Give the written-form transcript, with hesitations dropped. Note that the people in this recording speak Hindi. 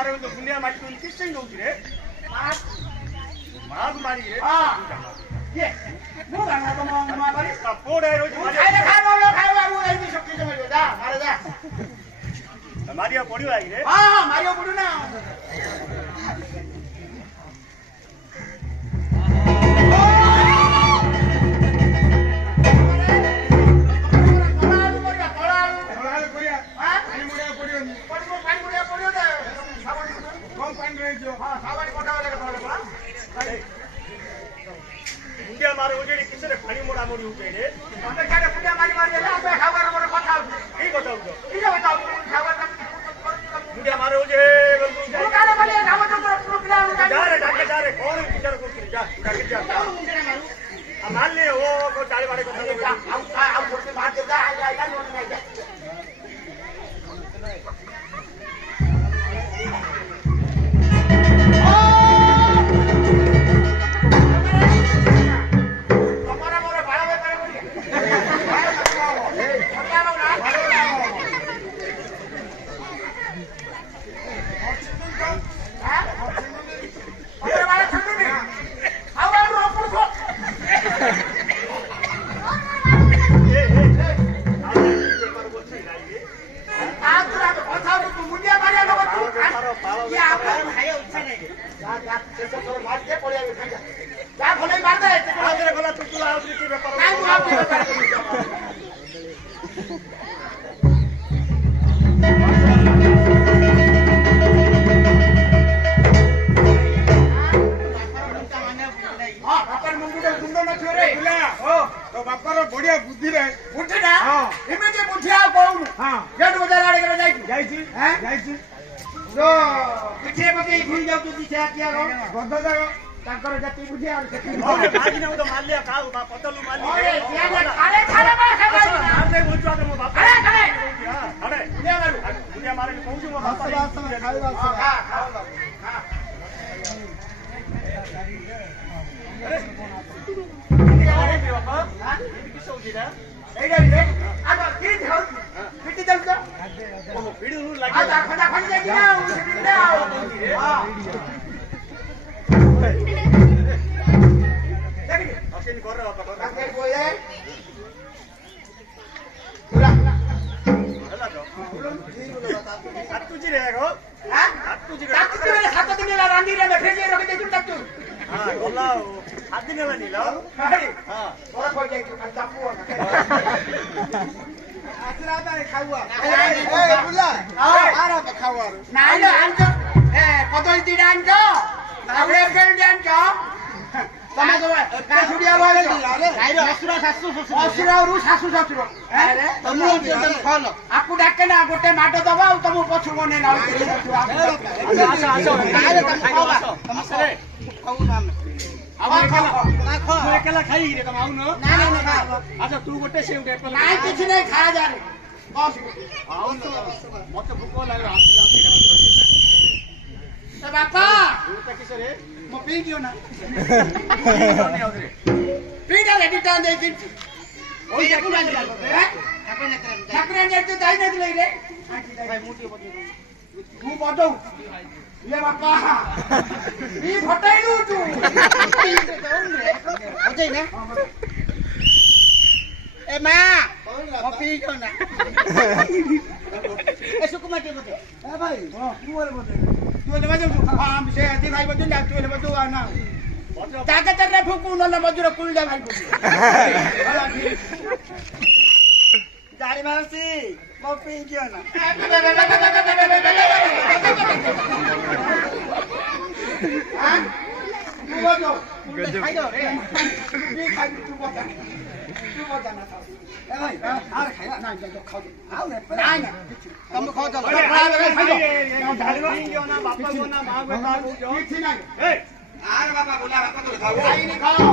मारे तो मुंडिया मारी तो किससे होती रे मार मारी रे ये मु गाना तो मारी सपोर्ट है रोज खाए वो नहीं शक्ति से मरो जा मारे जा मारिया पड़ियो आई रे हां मारियो पड़ू ना मुंडिया मारे हो जेडी किसे खणी मोड़ा मोड़ी उठे रे अंदर क्या मुंडिया मारी अबे खावर मोर कथा ठीक बताओ तो ठीक है बताओ खावर मुंडिया मारे हो जे तू काले बोले खावर तो पूरा प्लान जा रे कौन विचार करते जा जाके जा मान ले वो को चाले वाले को आओ छोटे बात दे जा आएगा नोट नहीं जा तांकर जाति बुझे और खेती और आज ने तो मार लिया का पतलू मार लिया अरे खाले खाले मार दे बोलवा दे मो बाप अरे खाले अरे ले मारू मुझे मारे को कहूं मो बाप खाई बात हां हां अरे बाबा हां किसो जीरा एडा रे आगा की हो किटी चल का ओ वीडियो लागे आ खड़ा खड़ी जागी ना उसे दे हां अकेले कर रहा बाबा आगे बोले पूरा हला तो तुझी रे गो हां तुझी मेरे साथ दिन ला रांडी रे बैठे जे रख दे तू तक तू हां बोला हाथ दिन ला नीला हां हां तोरा कोई जाई तू कंटा पो आसरा ता खावा ए बुला आरा खावा नाइ ना आंजो ए कदल ती आंजो आवडे केल आंजो तमे तो का छुडिया वाले गाइरो असुरा सासु ससुर असुरा रु सासु ससुर अरे तमु एकदम खाल आकु डाके ना गोटे माटो दबा और तमु पछु बने ना आसो गाइरो तम खावा तम सरे खाऊ नाम ना खा मैं अकेला खाई रे तुम आउ न ना ना खा अच्छा तू गोटे सेव दे एप्पल नाइ किछ नै खा जा रे बस आउ तो मते भूख लागो हाथ ए बापा तू त किसे रे म पी क्यों ना नहीं आउ रे पीडा ले दिता दे दिन ओइ जा कुला जा हैं ठाकरे ने तो दाई न लई रे भाई मुठी बजे मु बडौ ले बापा ई फटाइलु तू हो जाई ना ए मां म पी क्यों ना ए सुकुमा के बते ए भाई तू बोले बते तू ले बजे हम से आदि भाई बजे ना तू ले बजे आना ताके तेरे फुकू न मजूर कुल जा भाई जारी मासी म पी क्यों ना हां तू बजो खाई दो रे ये खाई तू बता ना था ए भाई आ खाया ना जा खाओ आओ ना ना तम खाओ चलो झाड़ी क्यों ना बापा को ना मां को ना किछ नहीं ए आरे बाबा बोला बापा तो खाओ नहीं खाओ